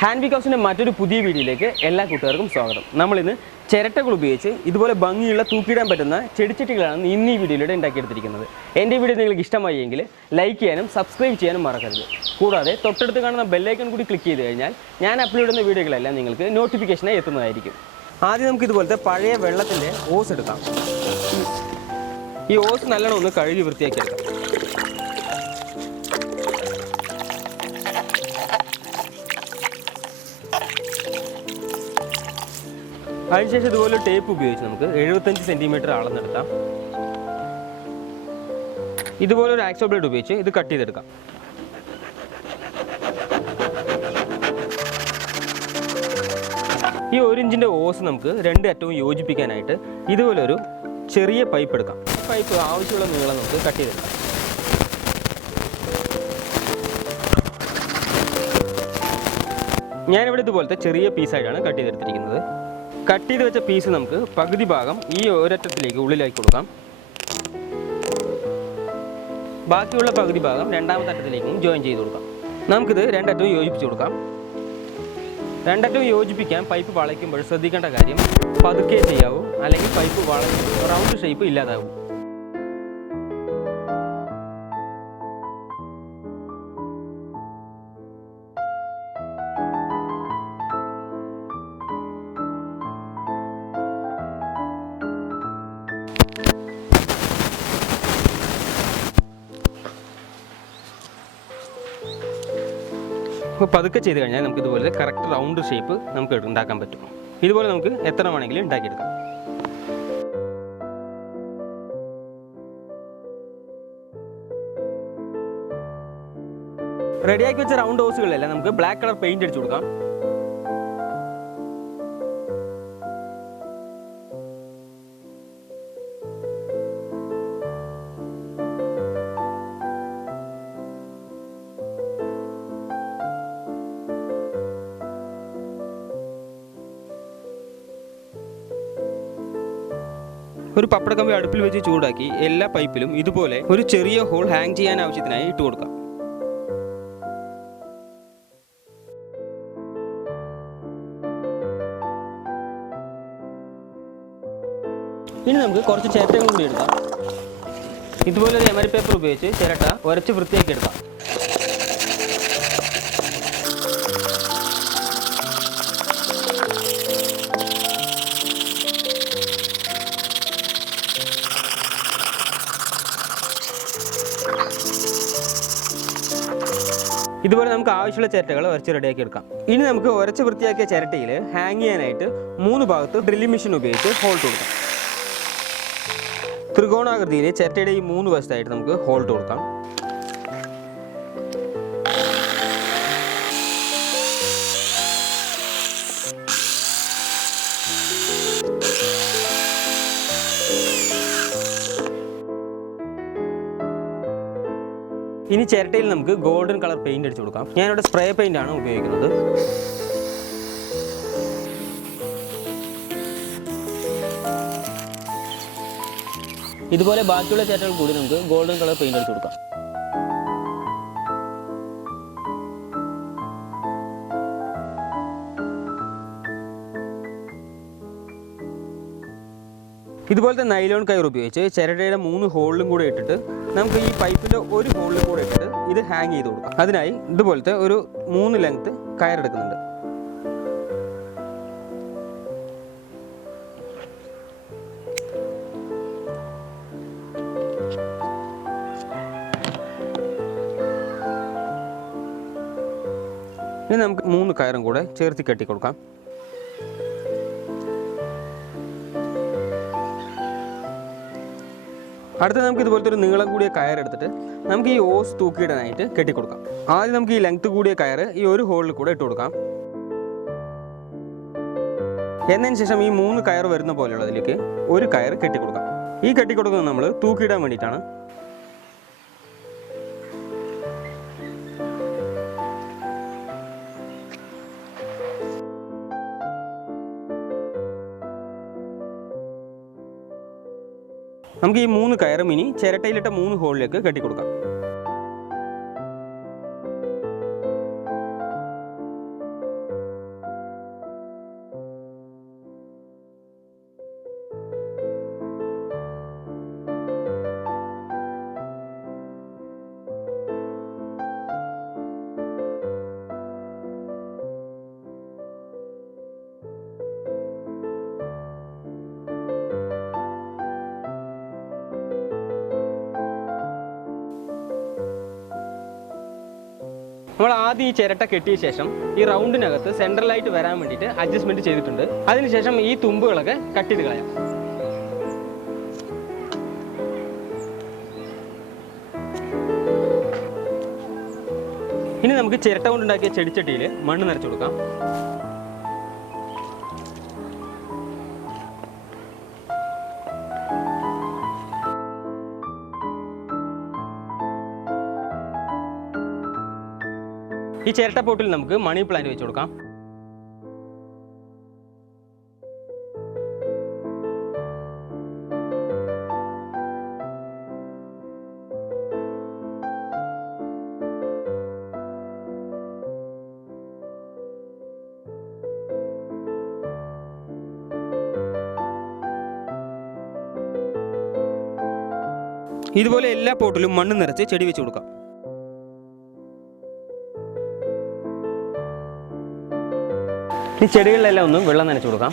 Hand വിക്കൗസിൻ്റെ മറ്റൊരു പുതിയ വീഡിയോയിലേക്ക് എല്ലാ കൂട്ടുകാർക്കും സ്വാഗതം. നമ്മളിന്ന് ചിരട്ടകൾ ഉപയോഗിച്ച് ഇതുപോലെ ഭംഗിയുള്ള തൂക്കിയിടാൻ പറ്റുന്ന ചെടിച്ചട്ടികളാണ് ഇന്ന് ഈ വീഡിയോയിലൂടെ ഉണ്ടാക്കിയെടുത്തിരിക്കുന്നത്. എൻ്റെ വീഡിയോ നിങ്ങൾക്ക് ഇഷ്ടമായി എങ്കിൽ ലൈക്ക് ചെയ്യാനും സബ്സ്ക്രൈബ് ചെയ്യാനും മറക്കരുത്. കൂടാതെ തൊട്ടടുത്ത് കാണുന്ന ബെല്ലൈക്കൺ കൂടി ക്ലിക്ക് ചെയ്ത് കഴിഞ്ഞാൽ ഞാൻ അപ്ലോഡ് ചെയ്യുന്ന വീഡിയോകളെല്ലാം നിങ്ങൾക്ക് നോട്ടിഫിക്കേഷനായി എത്തുന്നതായിരിക്കും. ആദ്യം നമുക്ക് ഇതുപോലത്തെ പഴയ വെള്ളത്തിൻ്റെ ഓസ് എടുക്കാം. ഈ ഓസ് നല്ലോണം ഒന്ന് കഴുകി വൃത്തിയാക്കി എടുക്കാം. അതിനുശേഷം ഇതുപോലെ ടേപ്പ് ഉപയോഗിച്ച് നമുക്ക് 75 സെൻറ്റിമീറ്റർ അളന്നെടുക്കാം. ഇതുപോലെ ഒരു ആക്സോ ബ്ലേഡ് ഉപയോഗിച്ച് ഇത് കട്ട് ചെയ്തെടുക്കാം. ഈ 1 ഇഞ്ചിൻ്റെ ഓസ് നമുക്ക് 2 അറ്റവും യോജിപ്പിക്കാനായിട്ട് ഇതുപോലെ ഒരു ചെറിയ പൈപ്പ് എടുക്കാം. പൈപ്പ് ആവശ്യമുള്ള നീളം നമുക്ക് കട്ട് ചെയ്തെടുക്കാം. ഞാനിവിടെ ഇതുപോലത്തെ ചെറിയ പീസായിട്ടാണ് കട്ട് ചെയ്തെടുത്തിരിക്കുന്നത്. കട്ട് ചെയ്ത് വെച്ച പീസ് നമുക്ക് പകുതി ഭാഗം ഈ ഒരറ്റത്തിലേക്ക് ഉള്ളിലാക്കി കൊടുക്കാം. ബാക്കിയുള്ള പകുതി ഭാഗം രണ്ടാമത്തെ അറ്റത്തിലേക്കും ജോയിൻ ചെയ്ത് കൊടുക്കാം. നമുക്കിത് രണ്ടറ്റവും യോജിപ്പിച്ച് കൊടുക്കാം. രണ്ടറ്റവും യോജിപ്പിക്കാൻ പൈപ്പ് വളയ്ക്കുമ്പോൾ ശ്രദ്ധിക്കേണ്ട കാര്യം പതുക്കെ ചെയ്യാവൂ, അല്ലെങ്കിൽ പൈപ്പ് വളയുമ്പോൾ റൗണ്ട് ഷേപ്പ് ഇല്ലാതാവും. അപ്പോൾ പതുക്കെ ചെയ്ത് കഴിഞ്ഞാൽ നമുക്ക് ഇതുപോലെ കറക്റ്റ് റൗണ്ട് ഷേപ്പ് നമുക്ക് ഉണ്ടാക്കാൻ പറ്റും. ഇതുപോലെ നമുക്ക് എത്ര വേണമെങ്കിലും ഉണ്ടാക്കിയെടുക്കാം. റെഡിയാക്കി വെച്ച റൗണ്ട് ഹൗസുകളെല്ലാം നമുക്ക് ബ്ലാക്ക് കളർ പെയിന്റ് അടിച്ചു കൊടുക്കാം. ഒരു പപ്പടക്കമ്പി അടുപ്പിൽ വെച്ച് ചൂടാക്കി എല്ലാ പൈപ്പിലും ഇതുപോലെ ഒരു ചെറിയ ഹോൾ ഹാങ് ചെയ്യാൻ ആവശ്യത്തിനായി ഇട്ട് കൊടുക്കാം. ഇനി നമുക്ക് കുറച്ച് ചിരട്ടകൾ കൂടി എടുക്കാം. ഇതുപോലെ ഒരു എമരി പേപ്പർ ഉപയോഗിച്ച് ചിരട്ട ഉരച്ച് വൃത്തിയാക്കി എടുക്കാം. ഇതുപോലെ നമുക്ക് ആവശ്യമുള്ള ചിരട്ടകൾ ഉരച്ച് റെഡിയാക്കി എടുക്കാം. ഇനി നമുക്ക് ഉരച്ച് വൃത്തിയാക്കിയ ചിരട്ടയിൽ ഹാങ് ചെയ്യാനായിട്ട് 3 ഭാഗത്ത് ഡ്രില്ലിംഗ് മെഷീൻ ഉപയോഗിച്ച് ഹോൾട്ട് കൊടുക്കാം. ത്രികോണാകൃതിയിൽ ചിരട്ടയുടെ ഈ 3 വശത്തായിട്ട് നമുക്ക് ഹോൾട്ട് കൊടുക്കാം. ഇനി ചിരട്ടയിൽ നമുക്ക് ഗോൾഡൻ കളർ പെയിന്റ് അടിച്ചു കൊടുക്കാം. ഞാനിവിടെ സ്പ്രേ പെയിന്റ് ആണ് ഉപയോഗിക്കുന്നത്. ഇതുപോലെ ബാക്കിയുള്ള ചിരട്ടകൾ കൂടി നമുക്ക് ഗോൾഡൻ കളർ പെയിന്റ് അടിച്ചു കൊടുക്കാം. ഇതുപോലത്തെ നൈലോൺ കയർ ഉപയോഗിച്ച് ചിരട്ടയുടെ 3 ഹോളിലും കൂടെ ഇട്ടിട്ട് നമുക്ക് ഈ പൈപ്പിൻ്റെ ഒരു ഹോളിലും കൂടെ ഇട്ടിട്ട് ഇത് ഹാങ് ചെയ്ത് കൊടുക്കാം. അതിനായി ഇതുപോലത്തെ ഒരു 3 ലെങ്ത് കയറെടുക്കുന്നുണ്ട്. ഇനി നമുക്ക് 3 കയറും കൂടെ ചേർത്ത് കെട്ടി കൊടുക്കാം. അടുത്ത നമുക്ക് ഇതുപോലത്തെ ഒരു നീളം കൂടിയ കയറെടുത്തിട്ട് നമുക്ക് ഈ ഓസ് തൂക്കിയിടാനായിട്ട് കെട്ടിക്കൊടുക്കാം. ആദ്യം നമുക്ക് ഈ ലെങ്ത് കൂടിയ കയറ് ഈ ഒരു ഹോളിൽ കൂടെ ഇട്ട് കൊടുക്കാം. എന്നതിന് ശേഷം ഈ 3 കയർ വരുന്ന പോലെയുള്ളതിലേക്ക് ഒരു കയർ കെട്ടിക്കൊടുക്കാം. ഈ കെട്ടിക്കൊടുക്കുന്നത് നമ്മൾ തൂക്കിയിടാൻ വേണ്ടിയിട്ടാണ്. നമുക്ക് ഈ 3 കയറും ഇനി ചിരട്ടയിലിട്ട 3 ഹോളിലേക്ക് കെട്ടിക്കൊടുക്കാം. നമ്മൾ ആദ്യം ഈ ചിരട്ട കെട്ടിയ ശേഷം ഈ റൗണ്ടിനകത്ത് സെൻട്രലായിട്ട് വരാൻ വേണ്ടിയിട്ട് അഡ്ജസ്റ്റ്മെൻറ്റ് ചെയ്തിട്ടുണ്ട്. അതിനുശേഷം ഈ തുമ്പുകളൊക്കെ കട്ട് ചെയ്ത് കളയാം. ഇനി നമുക്ക് ചിരട്ട കൊണ്ടുണ്ടാക്കിയ ചെടിച്ചട്ടിയിൽ മണ്ണ് നിറച്ചു കൊടുക്കാം. ഈ ചിരട്ടപ്പോട്ടിൽ നമുക്ക് മണി പ്ലാന്റ് വെച്ച് കൊടുക്കാം. ഇതുപോലെ എല്ലാ പോട്ടിലും മണ്ണ് നിറച്ച് ചെടി വെച്ച് കൊടുക്കാം. ഈ ചെടികളിലെല്ലാം ഒന്ന് വെള്ളം നനച്ചു കൊടുക്കാം.